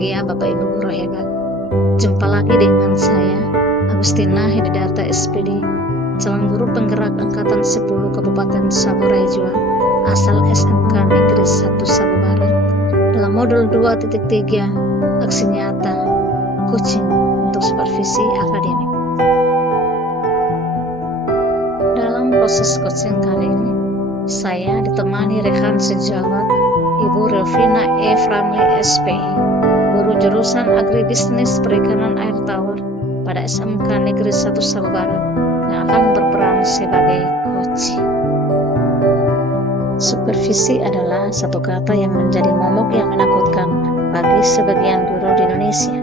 Berbahagia Bapak Ibu Guru hebat. Jumpa lagi dengan saya, Agustina Hedidata SPD, calon guru penggerak Angkatan 10 Kabupaten Saburai Jua, asal SMK Negeri 1 Sabu Barat, dalam modul 2.3, aksi nyata, coaching untuk supervisi akademik. Dalam proses coaching kali ini, saya ditemani rekan sejawat Ibu Relvina E. Framli SPI, guru jurusan Agribisnis Perikanan Air Tawar pada SMK Negeri 1 Sabu Barat, yang akan berperan sebagai coach. Supervisi adalah satu kata yang menjadi momok yang menakutkan bagi sebagian guru di Indonesia.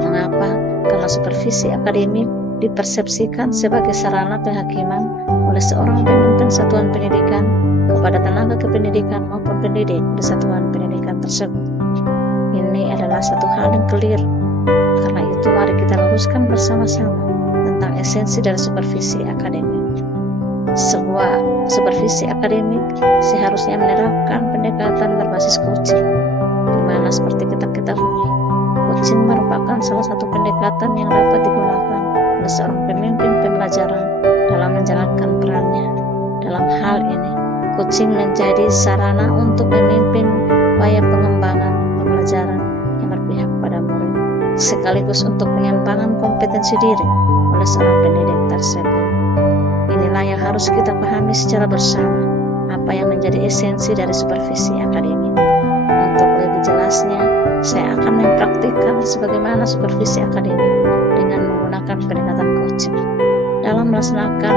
Mengapa? Karena supervisi akademik dipersepsikan sebagai sarana penghakiman oleh seorang pemimpin satuan pendidikan kepada tenaga kependidikan maupun pendidik di satuan pendidikan tersebut. Ini adalah satu hal yang clear. Karena itu mari kita luruskan bersama-sama tentang esensi dari supervisi akademik. Sebuah supervisi akademik seharusnya menerapkan pendekatan berbasis coaching, di mana seperti kita ketahui, coaching merupakan salah satu pendekatan yang dapat digunakan oleh seorang pemimpin pembelajaran dalam menjalankan perannya. Dalam hal ini, coaching menjadi sarana untuk memimpin upaya pengembangan pembelajaran yang berpihak pada murid, sekaligus untuk pengembangan kompetensi diri oleh seorang pendidik tersebut. Inilah yang harus kita pahami secara bersama, apa yang menjadi esensi dari supervisi akademik. Untuk lebih jelasnya, saya akan mempraktikkan sebagaimana supervisi akademik dengan menggunakan pendekatan coaching. Dalam melaksanakan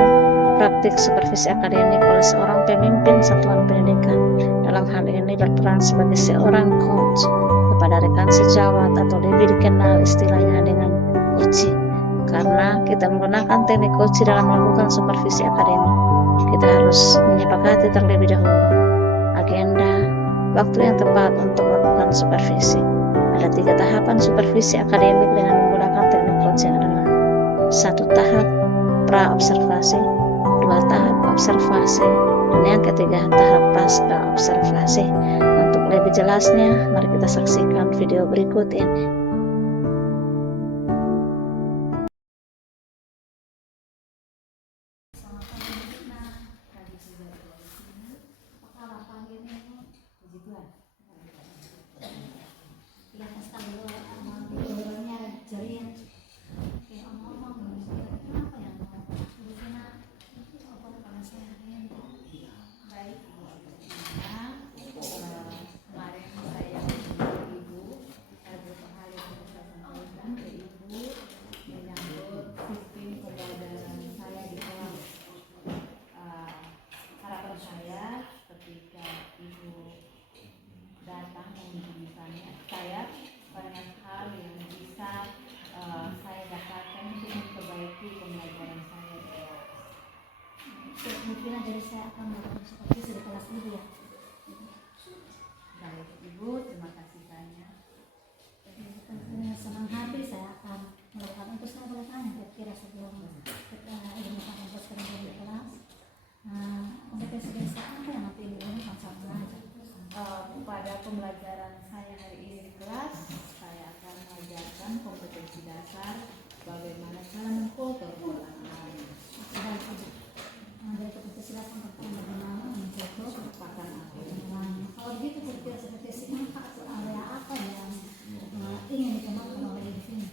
praktik supervisi akademik oleh seorang pemimpin satuan pendidikan, dalam hal ini berperan sebagai seorang coach kepada rekan sejawat atau lebih dikenal istilahnya dengan coaching. Karena kita menggunakan teknik coaching dalam melakukan supervisi akademik, kita harus menyepakati terlebih dahulu agenda, waktu yang tepat untuk melakukan supervisi. Ada 3 tahapan supervisi akademik dengan menggunakan teknik coaching adalah: 1 tahap pra-observasi, 2 tahap observasi, dan yang ketiga tahap pasca observasi. Untuk lebih jelasnya, mari kita saksikan video berikut ini. Mungkin jadi saya akan melakukan supervisi di kelas ini ya. Baik Ibu, terima kasih banyak. Dengan senang hati saya akan melakukan itu. Saya boleh tanya kira-kira sebelum kita melakukan proses di kelas, kompetensi dasar apa yang nanti ini akan saya belajar? Pada pembelajaran saya hari ini di kelas, saya akan mengajarkan kompetensi dasar bagaimana cara mengkultur orang. Dari kompetensi dasar tentang bagaimana menjaga Kecepatan kalau begitu kira-kira seperti apa atau area apa yang ingin dikembangkan oleh di sini?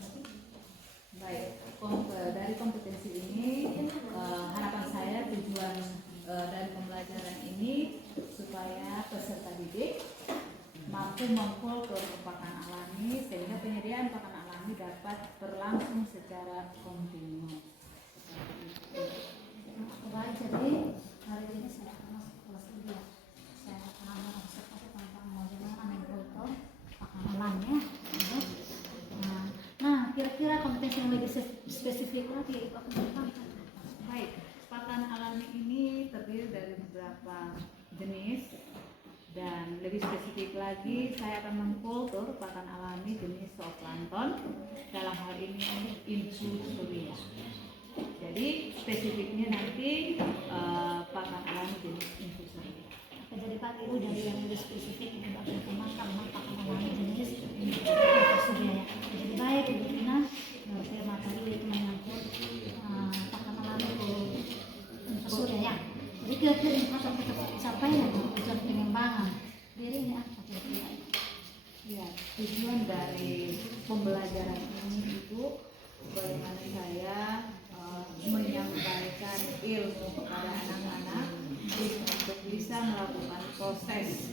Baik, dari kompetensi ini harapan saya tujuan dari pembelajaran ini supaya peserta didik mampu mengkultur pakan alami sehingga penyediaan pakan alami dapat berlangsung secara kontinu. Baik, jadi hari ini saya akan masuk kelas 2. Saya akan mengobservasi tentang bagaimana mengkultur pakan alami. Nah, kira-kira kompetensi yang lebih spesifik lagi itu akan dikembangkan. Baik, pakan alami ini terdiri dari beberapa jenis, dan lebih spesifik lagi saya akan mengkultur pakan alami jenis zooplankton, dalam hal ini infusoria. Jadi spesifiknya nanti pakan alami jenis infusoria. Jadi Pak Ibu dari yang lebih spesifik untuk dikembangkan pakan alami jenis infusoria. dari pembelajaran ini itu bagaimana saya menyampaikan ilmu kepada anak-anak untuk bisa melakukan proses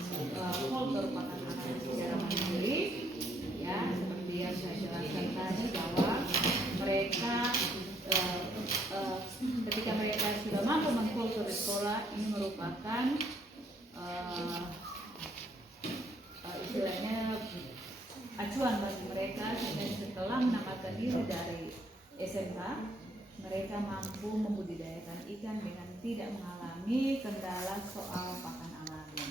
kultur pakan anak secara mandiri, ya, seperti yang saya jelaskan tadi bahwa mereka ketika mereka sudah mampu mengkultur di sekolah, ini merupakan istilahnya acuan bagi mereka sehingga setelah mendapatkan diri dari SMK mereka mampu membudidayakan ikan dengan tidak mengalami kendala soal pakan alami.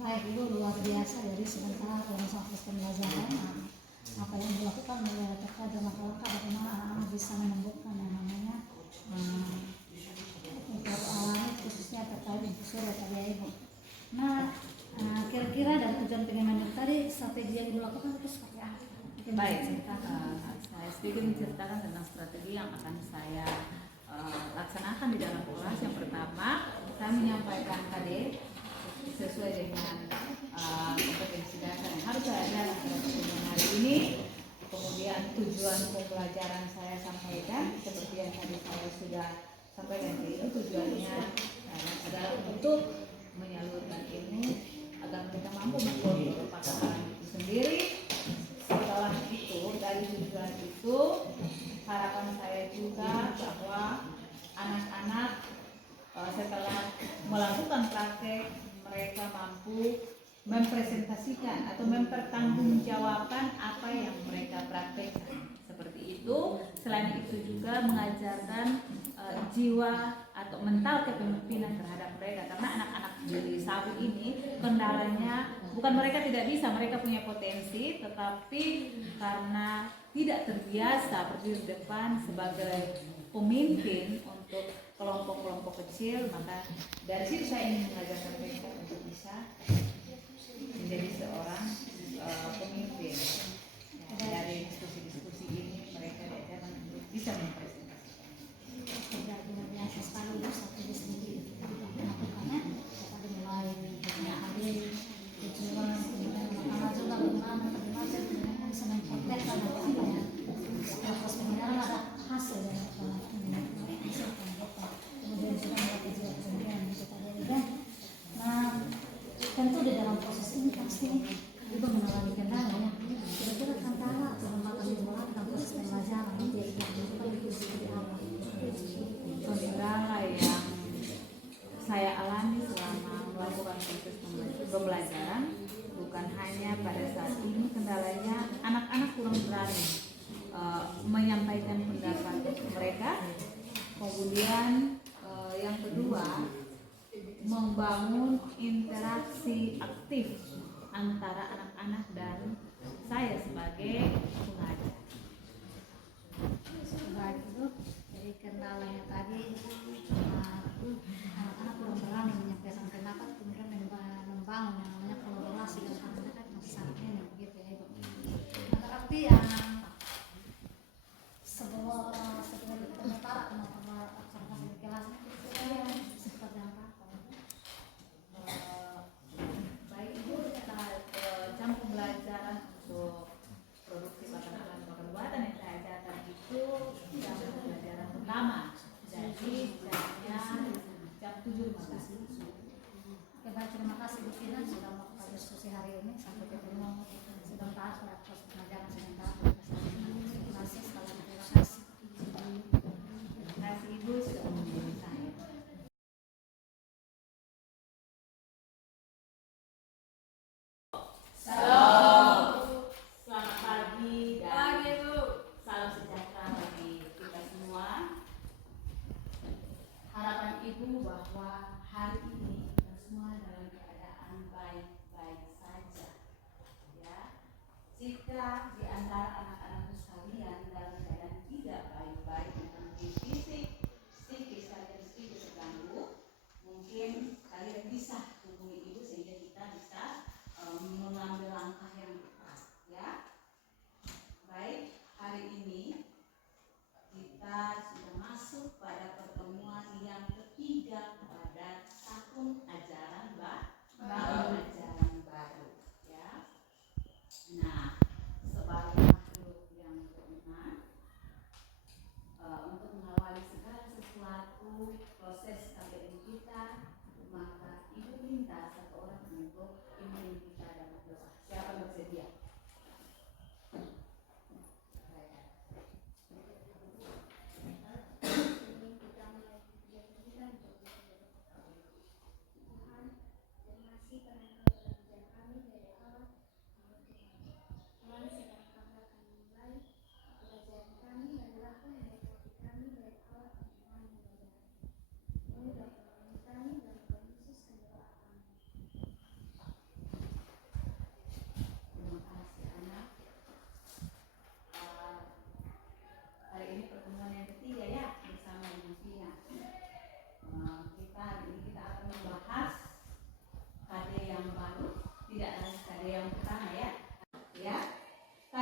Baik, itu luar biasa dari sementara proses pembelajaran. Apa yang dilakukan oleh terkait dengan langkah bagaimana anak-anak bisa menemukan yang namanya pakan alami, khususnya terkait infus surya tadi ya Ibu. Nah, kira-kira dari tujuan pengembangan tadi strategi yang dilakukan itu seperti apa? Baik, saya sedikit menceritakan tentang strategi yang akan saya laksanakan di dalam kelas. Yang pertama, saya menyampaikan tadi sesuai dengan kompetensi dasar yang harus saya ajarkan pada pertemuan hari ini. Kemudian tujuan pembelajaran saya sampaikan seperti yang tadi saya sudah sampaikan, itu tujuannya adalah untuk menyalurkan ilmu agar mereka mampu mengkultur pakan alami itu sendiri. Setelah itu, dari tujuan itu, harapan saya juga bahwa anak-anak setelah melakukan praktek mereka mampu mempresentasikan atau mempertanggungjawabkan apa yang mereka praktekkan. Seperti itu. Selain itu juga mengajarkan jiwa atau mental kepemimpinan terhadap mereka, karena anak-anak di sawi ini kendalanya bukan mereka tidak bisa, mereka punya potensi, tetapi karena tidak terbiasa berdiri di depan sebagai pemimpin untuk kelompok-kelompok kecil, maka dari situ saya ingin mengajarkan mereka untuk bisa menjadi seorang pemimpin. Dari diskusi-diskusi ini mereka diajarkan untuk bisa mempresentasikan. Sudah luar biasa sekali Bu strategi sendiri kita melakukannya. Kita dimulai hari tujuan, kemudian anak-anak juga bagaimana bisa mempraktekkan apa ya. Proses pengenalan ada hasil dari hasil penelitian. Kemudian juga melatih jiwa kepemimpinan itu tadi ya. Nah, tentu di dalam proses ini pasti juga mengalami kendala ya. Kira-kira tantangan atau hambatan yang dalam proses pembelajaran nanti yang dilakukan itu seperti apa? Kendala yang saya alami selama melakukan proses pembelajaran bukan hanya pada saat ini, kendalanya anak-anak kurang berani menyampaikan pendapat mereka. Kemudian yang kedua, membangun interaksi aktif antara anak-anak dan saya sebagai pengajar. Baik itu, jadi kendalanya tadi anak-anak kurang berani menyampaikan pendapat, kemudian membangun yang namanya kolaborasi dengan anak-anak masih sangat minim begitu ya Ibu. Nah, berarti sebuah sementara observasi di kelas seperti apa? Baik Ibu, jam pembelajaran untuk produksi pakan alami pakan buatan yang saya ajarkan itu jam pembelajaran pertama, jadi jamnya jam 7.15. Oke, baik, terima kasih Bu Tina sudah melakukan diskusi hari ini. Sampai ketemu sebentar pada proses pengajaran sebentar. Terima kasih sekali lagi, terima kasih. Terima kasih Ibu sudah mengunjungi saya. Selamat pagi dan salam sejahtera bagi kita semua. Harapan Ibu bahwa hari ini kita semua dalam keadaan baik-baik saja. Ya, jika di antara anak-anakku sekalian dalam keadaan tidak baik-baik, mungkin fisik, psikis kalian sedikit terganggu, mungkin kalian bisa hubungi Ibu sehingga kita bisa mengambil langkah yang tepat, ya. Baik, hari ini kita sudah masuk pada pertemuan yang ketiga pada tahun ajaran baru, ya. Nah,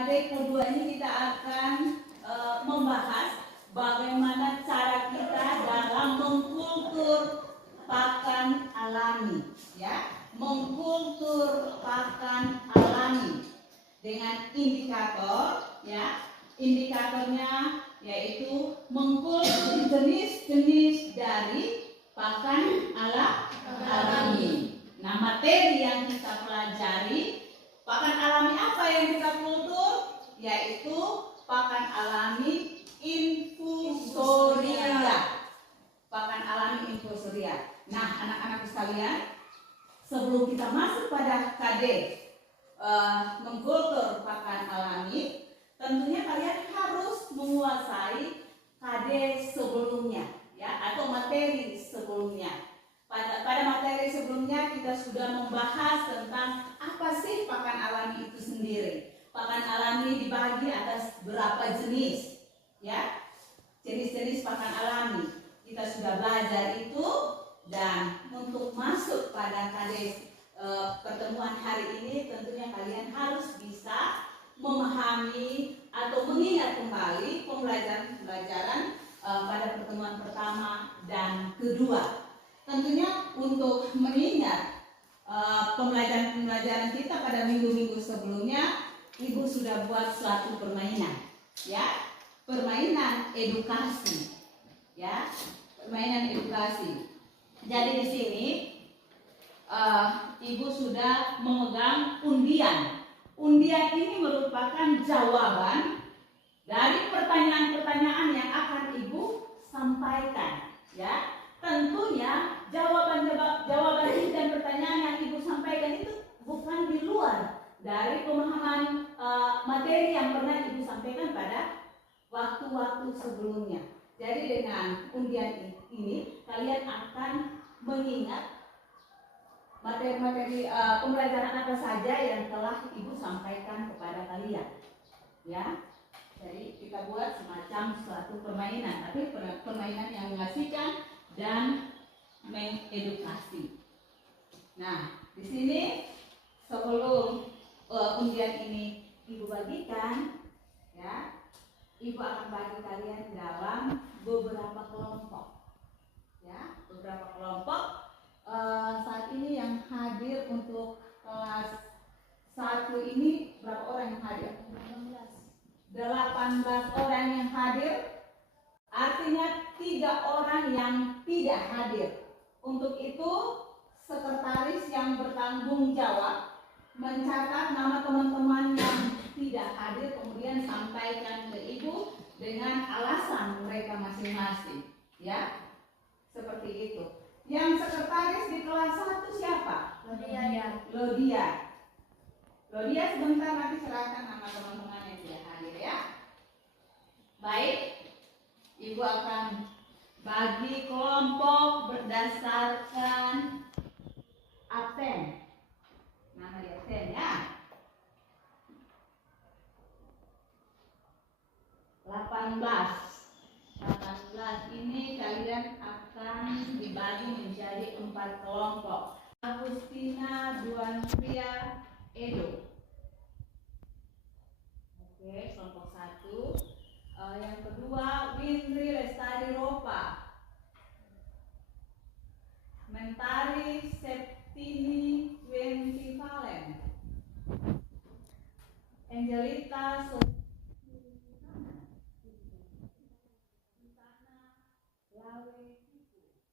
KD kedua ini kita akan membahas bagaimana cara kita dalam mengkultur pakan alami, ya, mengkultur pakan alami dengan indikator, ya, indikatornya yaitu mengkultur jenis-jenis dari pakan alami. Nah, materi yang kita pelajari, pakan alami apa yang kita kultur? Yaitu pakan alami infusoria. Pakan alami infusoria. Nah, anak-anak sekalian, sebelum kita masuk pada KD mengkultur pakan alami, tentunya kalian harus menguasai KD sebelumnya, ya, atau materi sebelumnya. Pada materi sebelumnya kita sudah membahas tentang apa sih pakan alami itu sendiri. Pakan alami dibagi atas berapa jenis, ya, jenis-jenis pakan alami. Kita sudah belajar itu, dan untuk masuk pada KD pertemuan hari ini tentunya kalian harus bisa memahami atau mengingat kembali pembelajaran pada pertemuan pertama dan kedua. Tentunya untuk mengingat pembelajaran kita pada minggu-minggu sebelumnya, Ibu sudah buat suatu permainan, ya, permainan edukasi, ya, permainan edukasi. Jadi di sini Ibu sudah memegang undian. Undian ini merupakan jawaban dari pertanyaan-pertanyaan yang akan Ibu sampaikan, ya. Tentunya jawaban dan pertanyaan yang Ibu sampaikan itu bukan di luar dari pemahaman materi yang pernah Ibu sampaikan pada waktu-waktu sebelumnya. Jadi dengan undian ini kalian akan mengingat materi-materi pembelajaran apa saja yang telah Ibu sampaikan kepada kalian, ya. Jadi kita buat semacam suatu permainan, tapi permainan yang mengasihkan dan mengedukasi. Nah, di sini sebelum undian ini Ibu bagikan, ya, Ibu akan bagi kalian dalam beberapa kelompok, ya, beberapa kelompok. Saat ini yang hadir untuk kelas 1 ini berapa orang yang hadir? 18 orang yang hadir. Artinya 3 orang yang tidak hadir. Untuk itu sekretaris yang bertanggung jawab mencatat nama teman-teman yang tidak hadir, kemudian sampaikan ke Ibu dengan alasan mereka masing-masing, ya. Seperti itu. Yang sekretaris di kelas 1 siapa? Lodia. Lodia sebentar nanti serahkan nama teman-teman yang tidak hadir, ya. Baik. Ibu akan bagi kelompok berdasarkan absen. Nama di absen, ya. 18 ini kalian akan dibagi menjadi 4 kelompok. Agustina Duanfria Edo. Oke, kelompok 1. Yang kedua, Windri Lestari Ropa. Mentari Septini Wenti Valen. Angelita Lawe Kuku.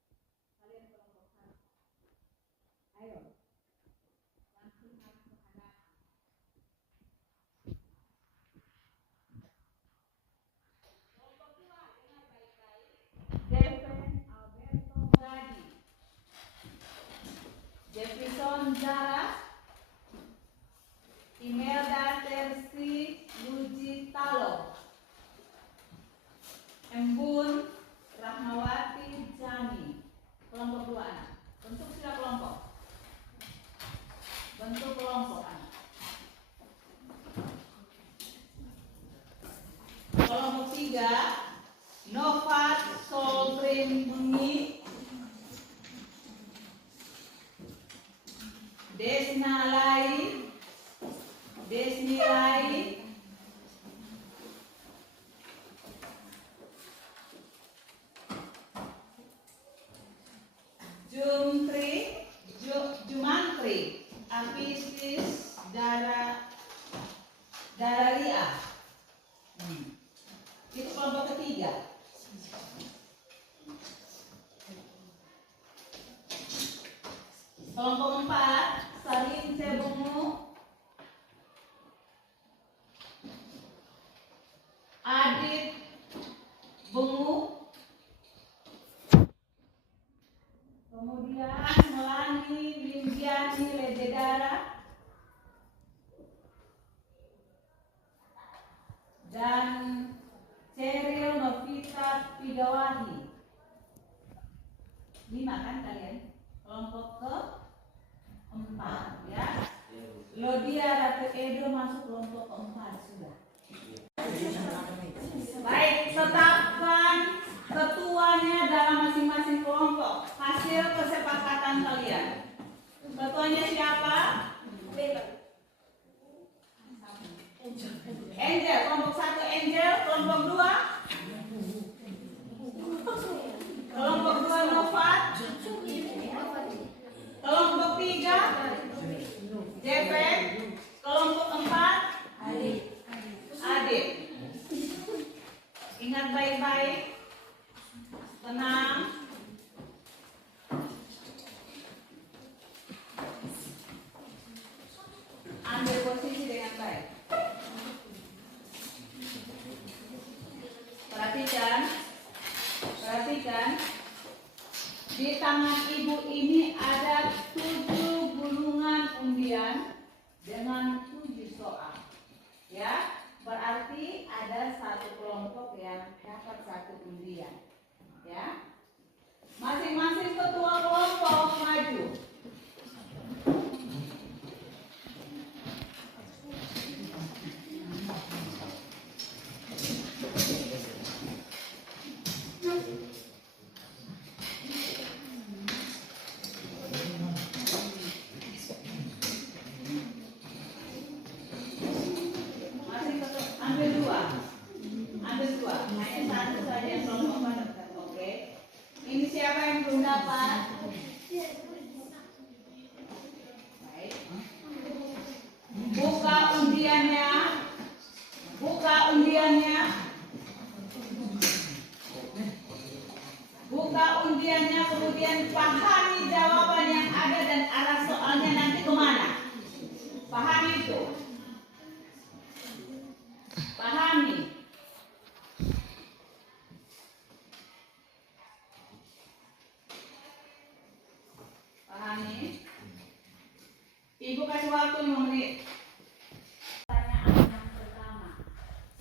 Kalian kelompok 1. Ayo. Langsung harus menghadap. Kelompok 2, dengar baik-baik. Deven Alberto Gadi. Jefferson Zara. Imelda Tersi Luji Talo. Embun Rahmawati Jani. Kelompok 2 anak. Bentuk sila kelompok. Bentuk kelompok anak. Kelompok 3, Novat Soltrin Muni. Desni Lai, syariah. Itu kelompok ketiga. Kelompok 4, Salim Cebungu, Adit Bungu, kemudian Melani Limbiani Lejedara, dan Cheryl Novita Pidawahi. 5 kan kalian? Kelompok ke-4 ya. Lodia Ratu Edo masuk kelompok ke-4 sudah. Baik, tetapkan ketuanya dalam masing-masing kelompok. Hasil kesepakatan kalian. Ketuanya siapa? Angel, kelompok 1 Angel, kelompok 2 kelompok 2 Novat, kelompok 3 Jepet, kelompok 4 Adit. Ingat baik-baik, tenang. Ambil posisi dengan baik. Perhatikan, di tangan ibu ini ada 7 gulungan undian dengan 7 soal. Ya, berarti ada satu kelompok yang dapat 1 undian. Ya, masing-masing ketua kelompok maju. Ambil dua. Hanya satu saja yang kelompok pada. Oke. Ini siapa yang belum dapat? Baik. Buka undiannya. Buka undiannya. Buka undiannya, kemudian pahami jawaban yang ada dan arah soalnya nanti kemana. Pahami itu. Pahami. Ibu kasih waktu 5 menit. Pertanyaan yang pertama,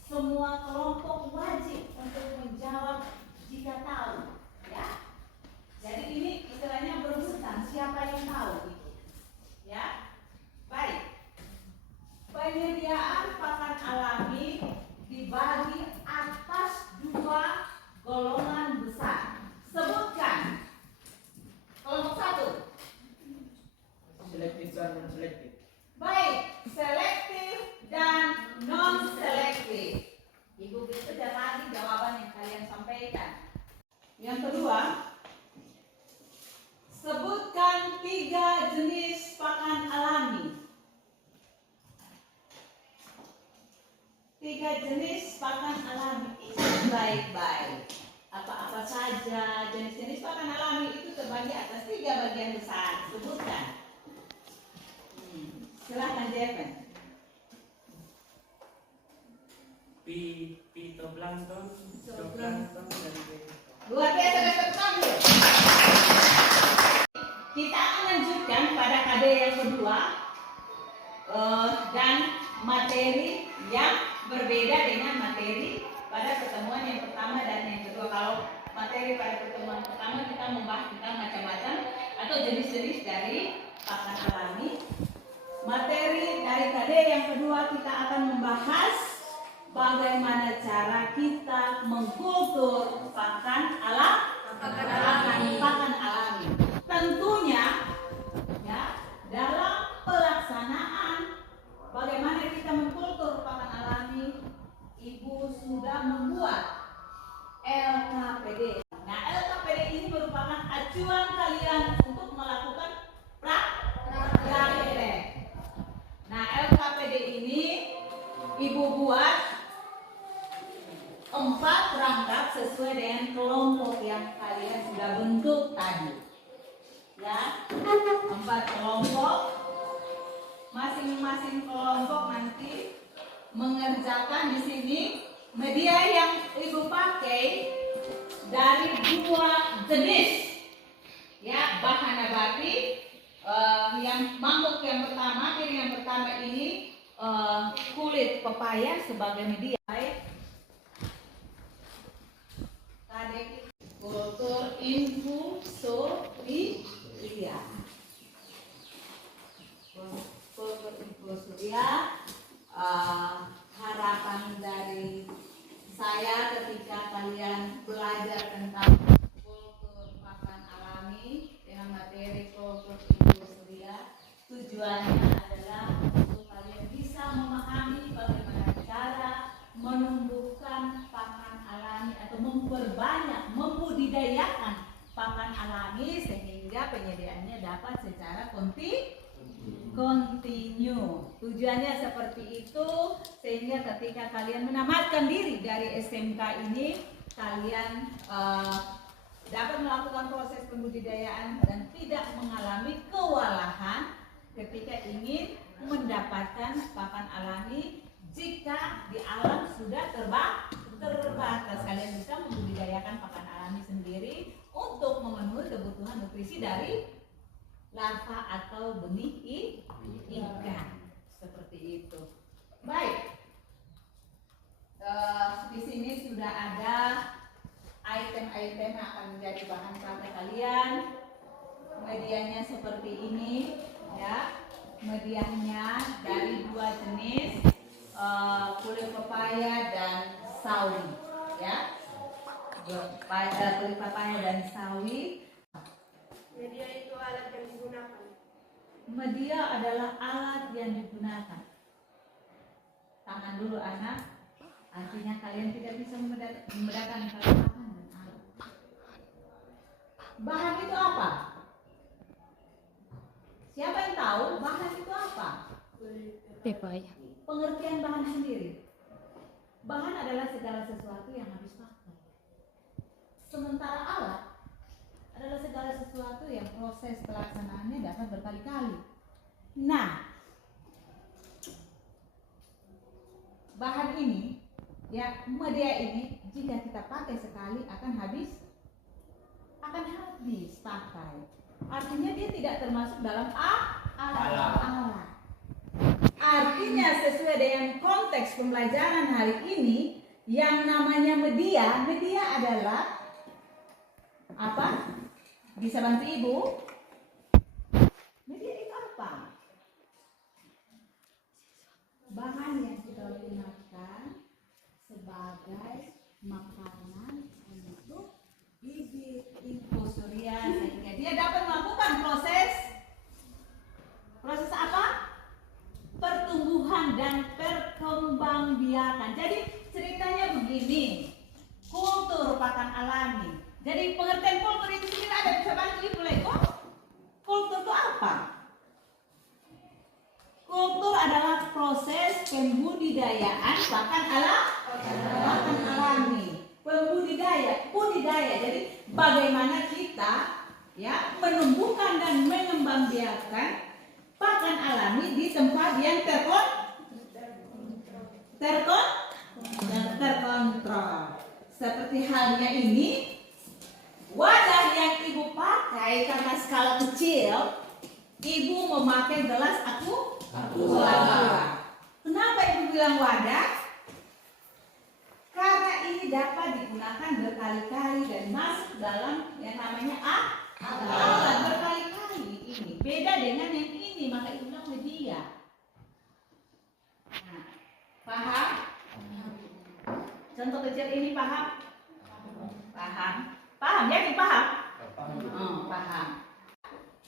semua kelompok wajib untuk menjawab jika tahu, ya. Jadi ini istilahnya berurutan siapa yang tahu, gitu. Ya. Baik. Penyediaan pakan alami dibagi atas 2 golongan besar. Sebutkan. Kelompok 1. Selektif dan non selektif. Baik, selektif dan non selektif. Ibu bisa lagi jawaban yang kalian sampaikan. Yang kedua, sebutkan 3 jenis pakan alami. 3 jenis pakan alami. Ingat baik-baik. Apa-apa saja jenis-jenis pakan alami itu terbagi atas 3 bagian besar. Sebutkan. Silahkan Jeffen. Phytoplankton, zooplankton, dan vegetal. Luar biasa dapat tampil. Kita akan lanjutkan pada KD yang kedua dan materi yang berbeda dengan materi pada pertemuan yang pertama dan yang kedua. Kalau materi pada pertemuan pertama kita membahas tentang macam-macam atau jenis-jenis dari pakan alami. Materi dari KD yang kedua kita akan membahas bagaimana cara kita mengkultur pakan alami. Tentunya ya, dalam pelaksanaan bagaimana kita mengkultur pakan alami, Ibu sudah membuat LKPD. Nah, LKPD ini merupakan acuan kalian untuk melakukan praktek. Nah, LKPD ini Ibu buat membuat 4 perangkap sesuai dengan kelompok yang kalian sudah bentuk tadi. Ya, 4 kelompok. Masing-masing kelompok nanti mengerjakan di sini media yang ibu pakai dari 2 jenis. Ya, bahan nabati. Yang mangkuk yang pertama, piring yang pertama ini kulit pepaya sebagai media. Kultur infusoria. Kultur infusoria. Harapan dari saya ketika kalian belajar tentang kultur makan alami dengan materi kultur infusoria, tujuannya adalah untuk kalian bisa memahami bagaimana cara menumbuhkan pakan alami atau memperbanyak, membudidayakan pakan alami sehingga penyediaannya dapat secara kontinu. Tujuannya seperti itu sehingga ketika kalian menamatkan diri dari SMK ini, kalian dapat melakukan proses pembudidayaan dan tidak mengalami kewalahan ketika ingin mendapatkan pakan alami. Jika di alam sudah terbatas, kalian bisa membudidayakan pakan alami sendiri untuk memenuhi kebutuhan nutrisi dari larva atau benih ikan. Seperti itu. Baik. Di sini sudah ada item-item yang akan menjadi bahan praktek kalian. Medianya seperti ini, ya. Medianya dari 2 jenis. Kulit pepaya dan sawi, ya. Kulit pepaya dan sawi. Media itu alat yang digunakan. Media adalah alat yang digunakan. Tangan dulu anak. Artinya kalian tidak bisa membedakan antara bahan dan alat. Bahan itu apa? Siapa yang tahu bahan itu apa? Pepaya. Pengertian bahan sendiri. Bahan adalah segala sesuatu yang habis pakai. Sementara alat adalah segala sesuatu yang proses pelaksanaannya dapat berkali-kali. Nah, bahan ini, ya, media ini jika kita pakai sekali akan habis pakai. Artinya dia tidak termasuk dalam alat. Artinya sesuai dengan konteks pembelajaran hari ini, yang namanya media adalah apa? Bisa bantu ibu? Media itu apa? Bahan yang kita gunakan sebagai makanan untuk bibit infusoria sehingga dia dapat melakukan proses apa? Pertumbuhan dan perkembangbiakan. Jadi ceritanya begini, kultur pakan alami. Jadi pengertian kultur itu sendiri ada, bisa bantu ibu Lego. Kultur itu apa? Kultur adalah proses pembudidayaan pakan alami. Budidaya. Jadi bagaimana kita, ya, menumbuhkan dan mengembangbiakan pakan alami di tempat yang terkontrol. Seperti halnya ini, wadah yang ibu pakai karena skala kecil, ibu memakai gelas aqua. Kenapa ibu bilang wadah? Karena ini dapat digunakan berkali-kali dan masuk dalam yang namanya alat berkali-kali ini. Beda dengan yang ini, maka ibu bilang media. Nah, paham? Contoh kecil ini paham? Paham? Yakin paham? Paham.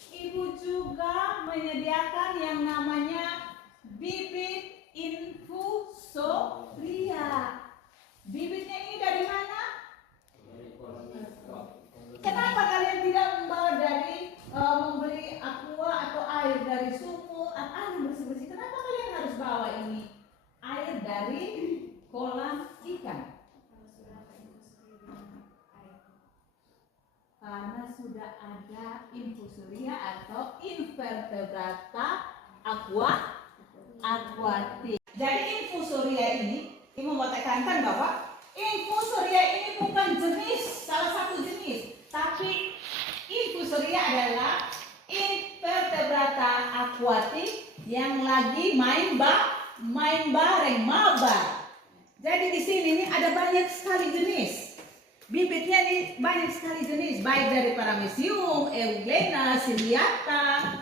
Ibu juga menyediakan yang namanya bibit infusoria. Bibitnya ini dari mana? Kenapa kalian tidak membawa dari membeli aqua atau air dari sumur atau air bersih-bersih? Kenapa kalian harus bawa ini? Air dari kolam ikan? Karena sudah ada infusoria atau invertebrata aquatic. Jadi infusoria ini, Ibu mau tekankan bahwa infusoria ini bukan jenis, salah satu jenis, tapi infusoria adalah invertebrata aquatic yang lagi main bareng, mabar. Jadi di sini nih ada banyak sekali jenis. Bibitnya nih banyak sekali jenis, baik dari Paramecium, Euglena, Ciliata,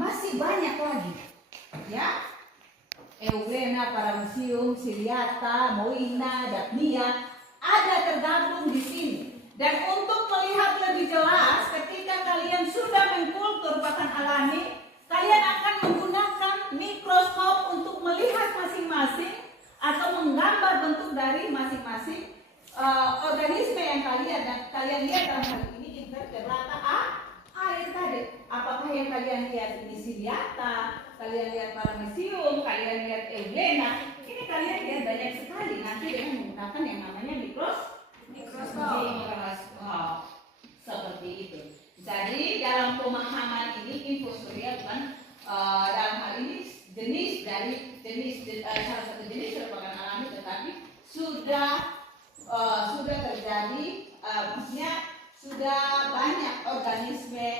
masih banyak lagi, ya. Euglena, Paramecium, Ciliata, Moina, Daphnia ada tergabung di sini. Dan untuk melihat lebih jelas, ketika kalian sudah mengkultur pakan alami, kalian akan menggunakan mikroskop untuk melihat masing-masing atau menggambar bentuk dari masing-masing organisme yang kalian lihat dalam hal ini invertebrata air tadi. Apakah yang kalian lihat ini Ciliata, kalian lihat Paramecium, kalian lihat Euglena, ini kalian lihat banyak sekali nanti dengan menggunakan yang namanya mikroskop. Seperti itu. Jadi dalam pemahaman ini infusoria bukan dalam hal ini salah satu jenis pakan alami, tetapi sudah terjadi, maksudnya sudah banyak organisme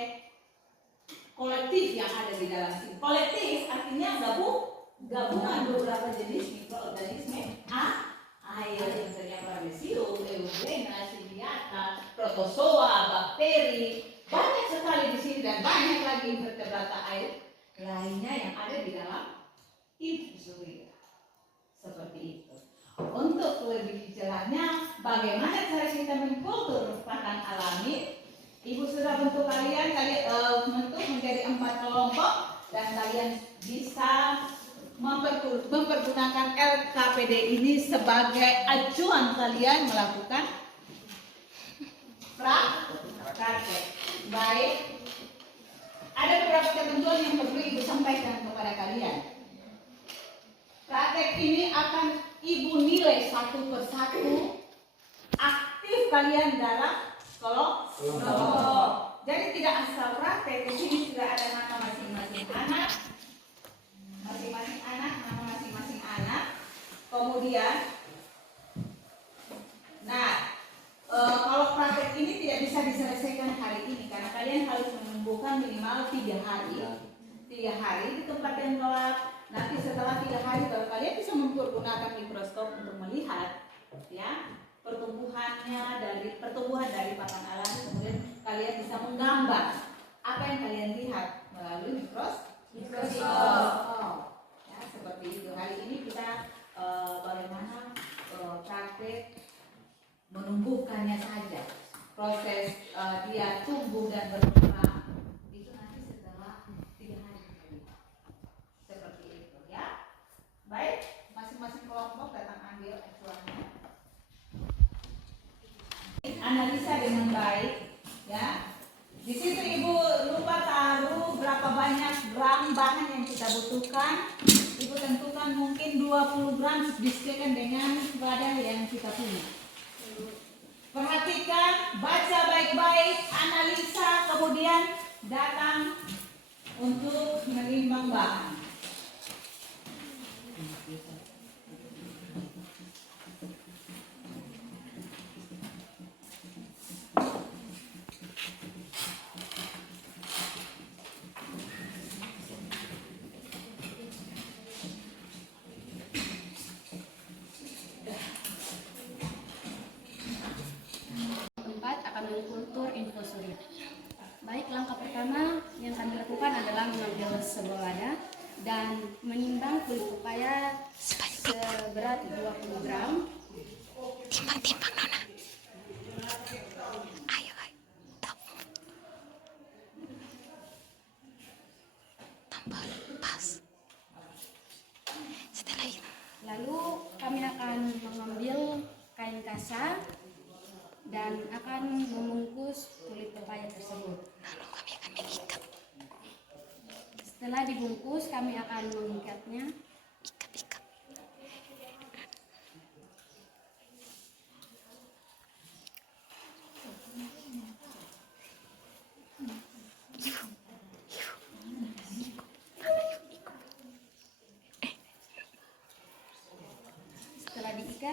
kolektif yang ada di dalam sini. Kolektif artinya gabungan beberapa jenis mikroorganisme air, misalnya Paramecium, Euglena, Ciliata, Protozoa, bakteri, banyak sekali di sini dan banyak lagi invertebrata air lainnya yang ada di dalam infusoria. Seperti itu. Untuk lebih jelasnya bagaimana cara kita mengkultur pakan alami, Ibu sudah bentuk kalian bentuk menjadi 4 kelompok dan kalian bisa mempergunakan LKPD ini sebagai acuan kalian melakukan praktek. Baik, ada beberapa ketentuan yang perlu Ibu sampaikan kepada kalian. Praktek ini akan Ibu nilai satu persatu aktif kalian dalam kelompok. Jadi tidak asal praktek, di sini sudah ada nama masing-masing anak, nama masing-masing anak. Kemudian, kalau praktek ini tidak bisa diselesaikan hari ini karena kalian harus menumbuhkan minimal 3 hari. 3 hari di tempat yang gelap. Nanti setelah 3 hari baru kalian bisa menggunakan mikroskop untuk melihat, ya, pertumbuhan dari pakan alami. Kemudian kalian bisa menggambar apa yang kalian lihat melalui mikroskop. Ya, seperti itu. Hari ini kita bagaimana praktek menumbuhkannya saja. Proses dia tumbuh dan berkembang itu nanti setelah 3 hari. Seperti itu, ya. Baik, masing-masing kelompok datang ambil acuannya. Analisa dengan baik, ya. Di situ Ibu lupa taruh berapa banyak gram bahan yang kita butuhkan. Ibu tentukan mungkin 20 gram disesuaikan dengan kadar yang kita punya. Perhatikan, baca baik-baik, analisa, kemudian datang untuk menimbang bahan. Mengkultur infusoria. Baik, langkah pertama yang kami lakukan adalah mengambil sebuah wadah dan menimbang kulit pepaya seberat 20 gram. Timbang Nona. Ayo. Tambah pas. Setelah itu. Lalu kami akan mengambil kain kasa dan akan membungkus kulit pepaya tersebut. Lalu kami akan mengikat. Setelah dibungkus, kami akan mengikatnya. Ikat.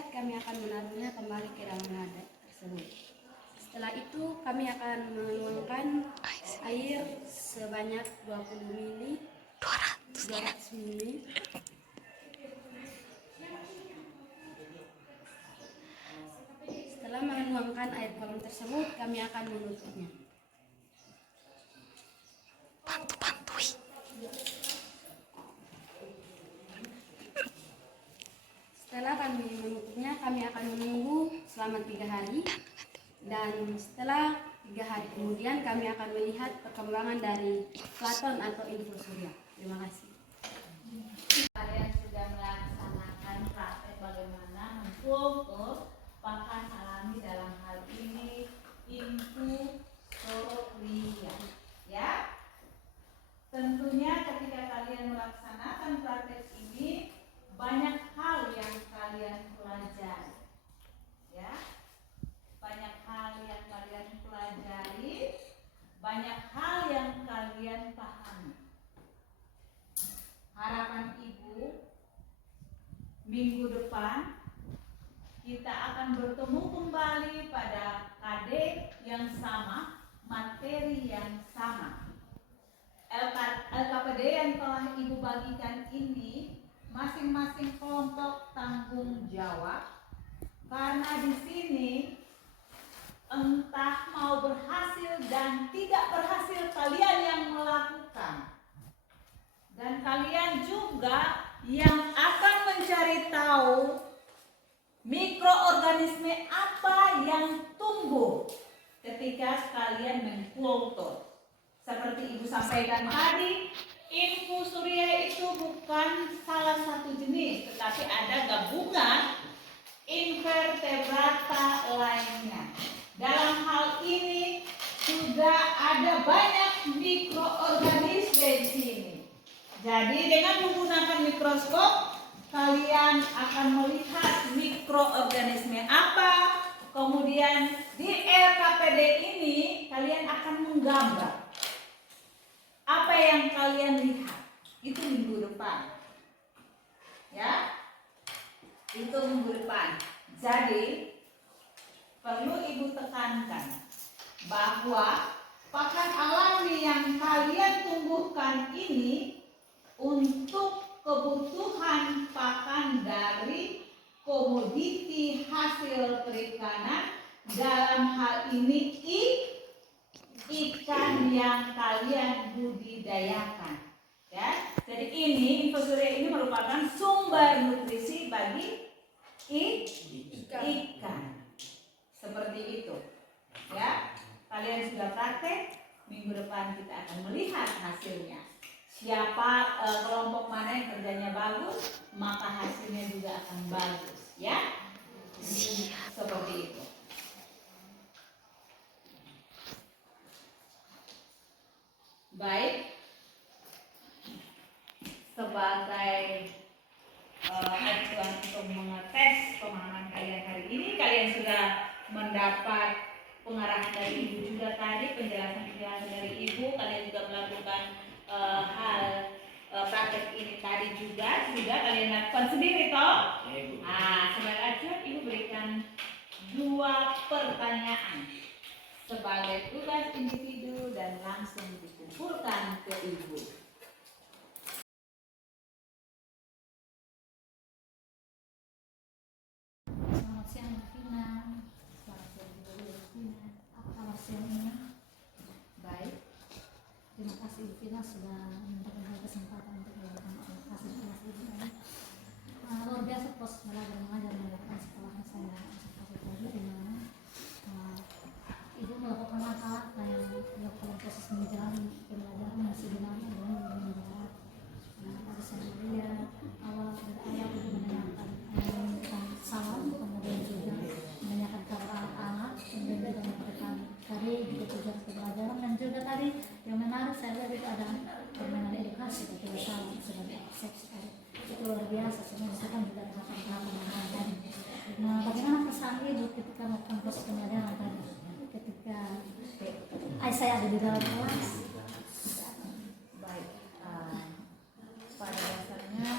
selesai, kami akan menaruhnya kembali ke dalam wadah tersebut. Setelah itu kami akan menuangkan air sebanyak 20 ml, 200 ml. Setelah menuangkan air kolam tersebut, kami akan menutupnya. Bantu-bantui. Setelah kami menutupnya, kami akan menunggu selama 3 hari. Dan setelah 3 hari kemudian, kami akan melihat perkembangan dari platon atau infosuria. Terima kasih. Kalian sudah melaksanakan praktek bagaimana mengkultur pakan alami, dalam hal ini infusoria, ya. Tentunya ketika kalian melaksanakan praktek ini banyak hal yang kalian pelajari, ya. Banyak hal yang kalian pelajari, banyak hal yang kalian pahami. Harapan ibu, minggu depan kita akan bertemu kembali pada KD yang sama, materi yang sama. LKPD yang telah ibu bagikan ini masing-masing kelompok tanggung jawab, karena di sini entah mau berhasil dan tidak berhasil kalian yang melakukan. Dan kalian juga yang akan mencari tahu mikroorganisme apa yang tumbuh ketika kalian mengkultur. Seperti ibu sampaikan tadi, infusoria itu bukan salah satu jenis, tetapi ada gabungan invertebrata lainnya. Dalam hal ini juga ada banyak mikroorganisme di sini. Jadi dengan menggunakan mikroskop, kalian akan melihat mikroorganisme apa. Kemudian di LKPD ini kalian akan menggambar apa yang kalian lihat. Itu minggu depan, ya. Itu minggu depan. Jadi perlu ibu tekankan bahwa pakan alami yang kalian tumbuhkan ini untuk kebutuhan pakan dari komoditi hasil perikanan, dalam hal ini ikan yang kalian budidayakan, ya. Jadi ini infosuria ini merupakan sumber nutrisi bagi ikan. Seperti itu, ya. Kalian sudah praktek, minggu depan kita akan melihat hasilnya. Siapa kelompok mana yang kerjanya bagus, maka hasilnya juga akan bagus, ya. Seperti itu. Baik, sebagai acuan untuk mengetes pemahaman kalian hari ini, kalian sudah mendapat pengarahan dari ibu juga tadi, penjelasan dari ibu. Kalian juga melakukan hal praktek ini tadi juga sudah kalian lakukan sendiri, toh? Nah, sebagai acuan ibu berikan 2 pertanyaan sebagai tugas individu dan langsung dikumpulkan ke ibu. Selamat siang Vina. Selamat siang juga Vina. Apa kabar siang ini? Baik. Terima kasih Ibu Vina sudah memberikan kesempatan untuk melakukan presentasi kelas ini. Luar biasa proses belajar mengajar melakukan sekolahnya saya observasi tadi, di mana Ibu melakukan langkah-langkah yang melakukan proses menjalani pembelajaran yang sebenarnya dengan menjawab. Tadi saya melihat dari awal Ibu menanyakan salam, kemudian juga menanyakan kabar anak-anak, kemudian juga memberikan tadi juga tujuan pembelajaran, dan juga tadi yang menarik saya lihat itu ada permainan edukasi atau salam sebagai eksepsi tadi. Itu luar biasa, semua itu kan juga tahapan-tahapan yang ada. Nah, bagaimana kesan Ibu ketika melakukan proses pembelajaran tadi? Ketika saya ada di dalam kelas. Baik, pada dasarnya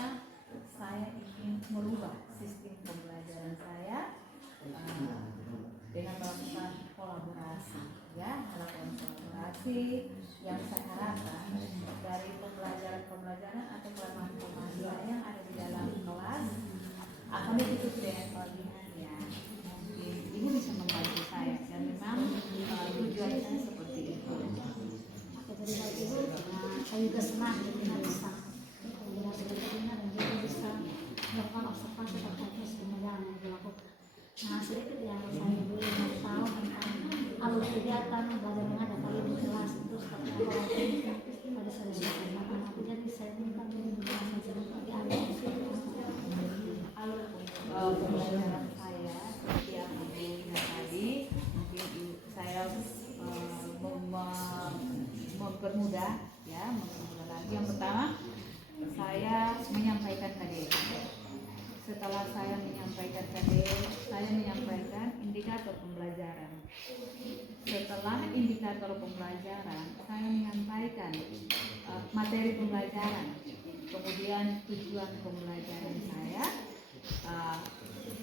saya ingin merubah sistem pembelajaran saya dengan melakukan kolaborasi, ya, melakukan kolaborasi yang saya harapkan dari pembelajaran atau pemahaman yang ada di dalam kelas akan diikuti dengan kelebihannya. Mungkin ibu bisa membantu saya dan memang tujuan saya seperti itu. Dari hal itu, saya juga senang dengan bisa kolaborasi dengan dan juga bisa melakukan observasi terkait pembelajaran yang dilakukan. Nah, sedikit yang saya boleh tahu tentang alur kegiatan belajar mengajar kali di kelas itu seperti apa pada saya sampaikan. Jadi saya minta penjelasan sedikit di alur Pembelajaran saya seperti yang ibu lihat tadi, mungkin saya mempermudah lagi. Yang pertama, saya menyampaikan KD. Setelah saya menyampaikan KD, saya menyampaikan indikator pembelajaran. Setelah indikator pembelajaran, saya menyampaikan materi pembelajaran. Kemudian tujuan pembelajaran saya.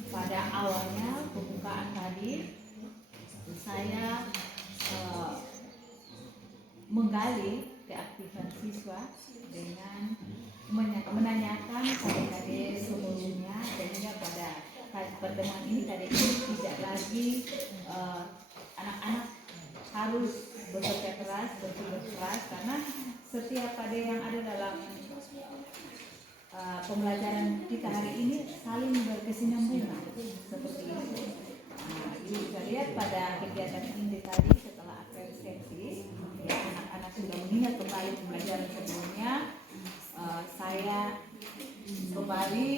Pada awalnya pembukaan tadi saya menggali keaktifan siswa dengan menanyakan KD-KD sebelumnya, sehingga pada pertemuan ini KD tidak lagi anak-anak harus bekerja keras, bertugas keras, karena setiap KD yang ada dalam pembelajaran kita hari ini saling berkesinambungan seperti itu. Ibu bisa lihat pada kegiatan ini tadi setelah apresiasi, ya, anak-anak sudah mengingat kembali pembelajaran sebelumnya. Saya kembali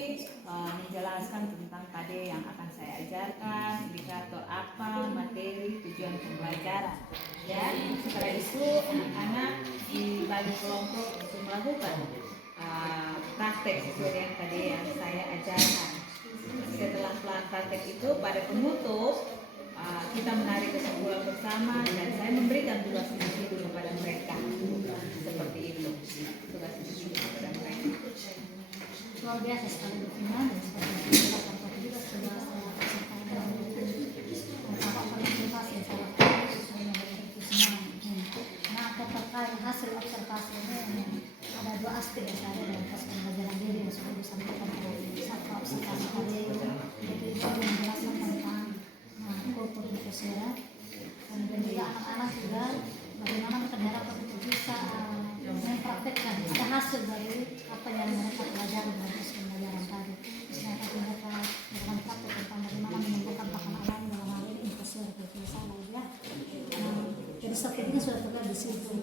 menjelaskan tentang KD yang akan saya ajarkan, indikator apa, materi, tujuan pembelajaran. Ya, setelah itu anak-anak dibagi kelompok untuk melakukan praktek sesuai dengan KD yang saya ajarkan. Setelah pelan praktek itu, pada penutup kita menarik kesimpulan bersama dan saya memberikan tugas individu kepada mereka. Seperti itu, tugas individu kepada mereka. luar biasa sekali dukungan dan seperti yang dijelaskan tadi juga sudah saya sampaikan dalam beberapa presentasi yang saya lakukan sesuai dengan semua. Nah, terkait hasil observasi ini ada dua aspek yang ada dalam proses pembelajaran diri yang sudah disampaikan oleh satu observasi tadi, yaitu itu menjelaskan tentang kultur bersosial, dan juga anak-anak juga bagaimana mereka diharapkan untuk bisa mempraktekkan hasil dari apa yang mereka pelajari dalam proses pembelajaran tadi. Mereka melakukan praktek tentang bagaimana menumbuhkan pakan alami dalam hal ini inklusi berkesan ya. Jadi sepertinya sudah terlihat di situ.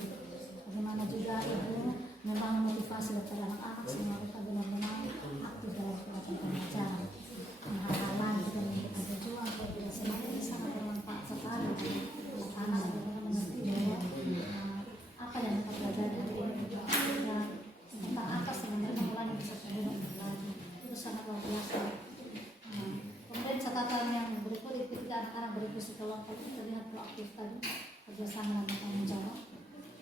Bagaimana juga ibu memang motivasi dari anak-anak sehingga mereka benar-benar aktif dalam kegiatan pembelajaran. Hal-hal lain juga menunjukkan tujuan kegiatan ini sangat bermanfaat sekali. Anak-anak benar-benar mengerti bahwa apa yang mereka pelajari hari ini dan tentang apa sebenarnya mulanya bisa terlibat lagi. Itu sangat luar biasa. Kemudian catatan yang berikut ketika anak-anak berdiskusi kelompok itu terlihat proaktif tadi, kerjasama dan bertanggung jawab.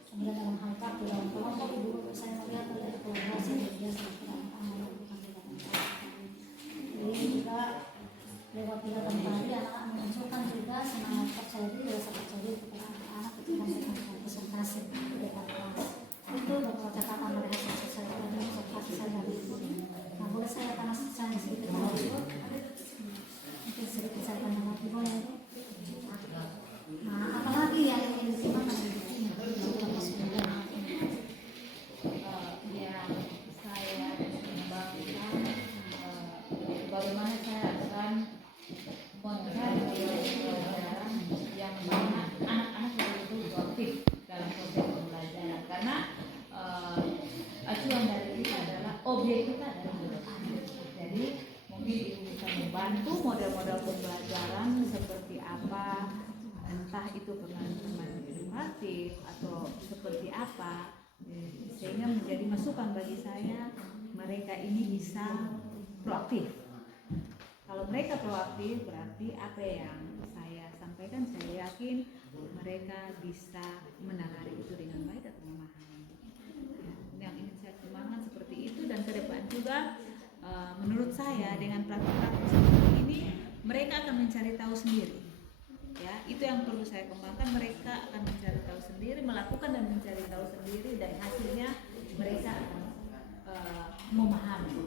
Kemudian dalam hal praktik dalam kelompok ibu saya melihat ada kolaborasi yang biasa antara anak-anak bukan kegiatan. Jadi juga lewat kegiatan tadi anak-anak menunjukkan juga semangat percaya diri, rasa percaya diri kepada anak-anak ketika mereka melakukan presentasi di depan kelas. Itu beberapa catatan dari hasil saya tadi observasi saya hari ini. Nah, boleh saya karena saya sedikit lanjut, mungkin sedikit saya tanya lagi boleh ya? Nah, apalagi yang ingin disimpulkan dari buku ini? Yang saya kembangkan bagaimana saya akan mencari pelajaran yang mana anak-anak betul-betul aktif dalam proses pembelajaran, karena acuan dari kita adalah objek kita adalah anak. Jadi mungkin ibu bisa membantu model-model pembelajaran seperti apa, entah itu pengalaman edukatif atau seperti apa, sehingga menjadi masukan bagi saya mereka ini bisa proaktif. Kalau mereka proaktif berarti apa yang saya sampaikan saya yakin mereka bisa menangani itu dengan baik atau memahami. Yang ingin saya kembangkan seperti itu, dan ke depan juga menurut saya dengan praktik-praktik seperti ini mereka akan mencari tahu sendiri itu yang perlu saya kembangkan. Mereka akan mencari tahu sendiri, melakukan dan mencari tahu sendiri, dan hasilnya mereka akan memahami.